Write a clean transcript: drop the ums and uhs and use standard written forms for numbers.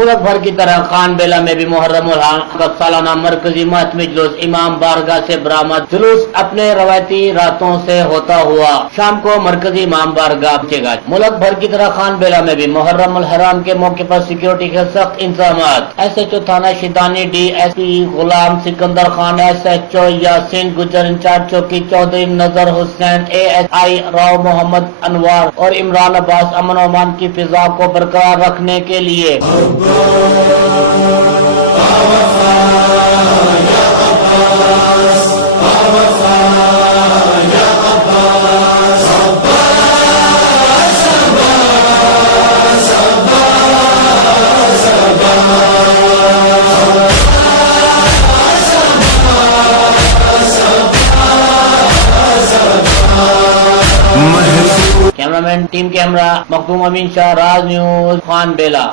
मुल्क भर की तरह खान बेला में भी मुहर्रम उल हराम का सालाना मरकजी महतमी जुलूस इमाम बारगाह से बरामद। जुलूस अपने रवायती रातों से होता हुआ शाम को मरकजी इमाम बारगाह पहुंचेगा। मुल्क भर की तरह खान बेला में भी मुहर्रम उल हराम के मौके पर सिक्योरिटी के सख्त इंतजाम। SHO थाना शिदानी, DSP गुलाम सिकंदर खान, SHO यासीन गुजर, इंचार्ज चौकी चौधरी नजर हुसैन, ASI राव मोहम्मद अनवर और इमरान अब्बास अमन और अमान की फिजा को बरकरार रखने के लिए कैमरामैन टीम कैमरा मखदूम अमीन शाह, राज न्यूज़, खान बेला।